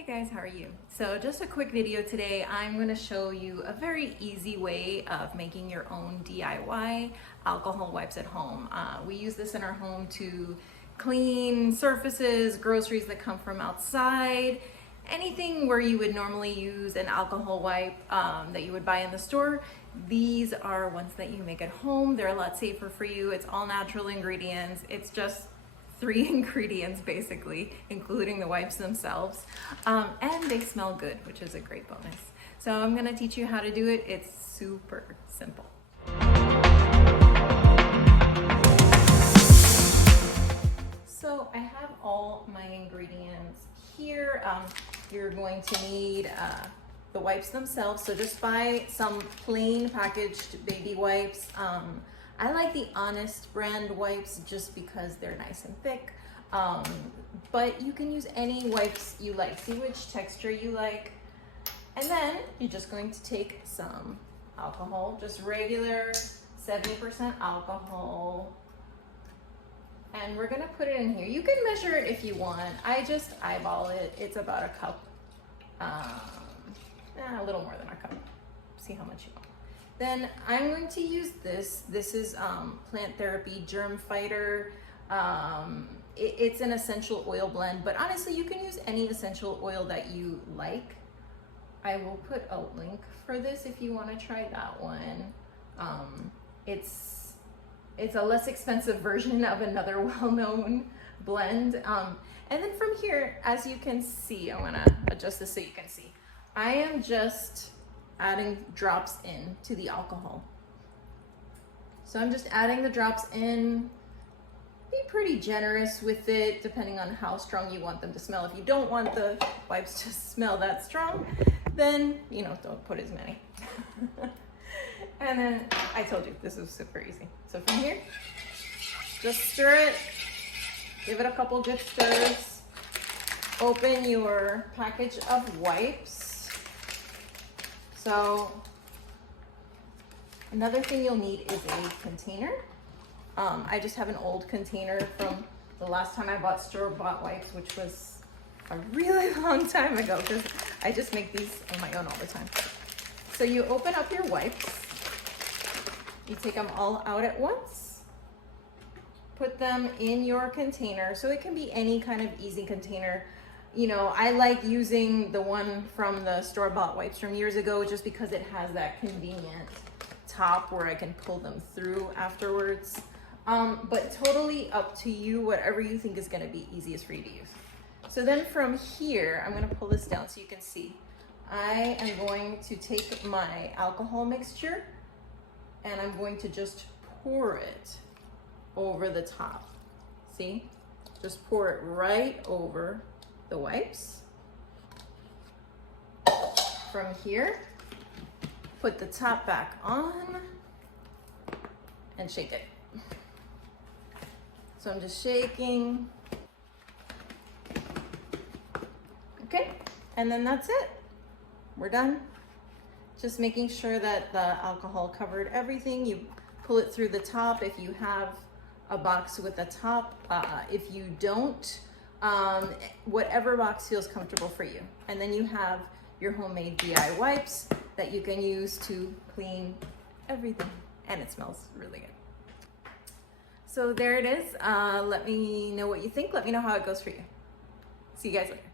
Hey guys, how are you? So just a quick video today. I'm going to show you a very easy way of making your own DIY alcohol wipes at home. We use this in our home to clean surfaces, groceries that come from outside, anything where you would normally use an alcohol wipe that you would buy in the store. These are ones that you make at home. They're a lot safer for you. It's all natural ingredients. It's just 3 ingredients basically, including the wipes themselves, and they smell good, which is a great bonus. So I'm gonna teach you how to do it. It's super simple. So I have all my ingredients here. You're going to need the wipes themselves, so just buy some plain packaged baby wipes. I like the Honest brand wipes just because they're nice and thick, but you can use any wipes you like. See which texture you like. And then you're just going to take some alcohol, just regular 70% alcohol, and we're gonna put it in here. You can measure it if you want. I just eyeball it. It's about a cup, a little more than a cup. See how much you want. Then I'm going to use this. This is Plant Therapy Germ Fighter. It's an essential oil blend, but honestly, you can use any essential oil that you like. I will put a link for this if you want to try that one. It's a less expensive version of another well-known blend. And then from here, as you can see, I want to adjust this so you can see. I am just adding drops in to the alcohol. So I'm just adding the drops in. Be pretty generous with it, depending on how strong you want them to smell. If you don't want the wipes to smell that strong, then, don't put as many. And then, I told you, this is super easy. So from here, just stir it, give it a couple good stirs, open your package of wipes. So another thing you'll need is a container. I just have an old container from the last time I bought store-bought wipes, which was a really long time ago because I just make these on my own all the time. So you open up your wipes, you take them all out at once, put them in your container. So it can be any kind of easy container. I like using the one from the store-bought wipes from years ago just because it has that convenient top where I can pull them through afterwards. But totally up to you, whatever you think is going to be easiest for you to use. So then from here, I'm going to pull this down so you can see. I am going to take my alcohol mixture and I'm going to just pour it over the top. See? Just pour it right over the wipes. From here, put the top back on and shake it. So I'm just shaking. Okay, and then that's it. We're done. Just making sure that the alcohol covered everything. You pull it through the top if you have a box with a top. If you don't, whatever box feels comfortable for you. And then you have your homemade DIY wipes that you can use to clean everything. And it smells really good. So there it is. Let me know what you think. Let me know how it goes for you. See you guys later.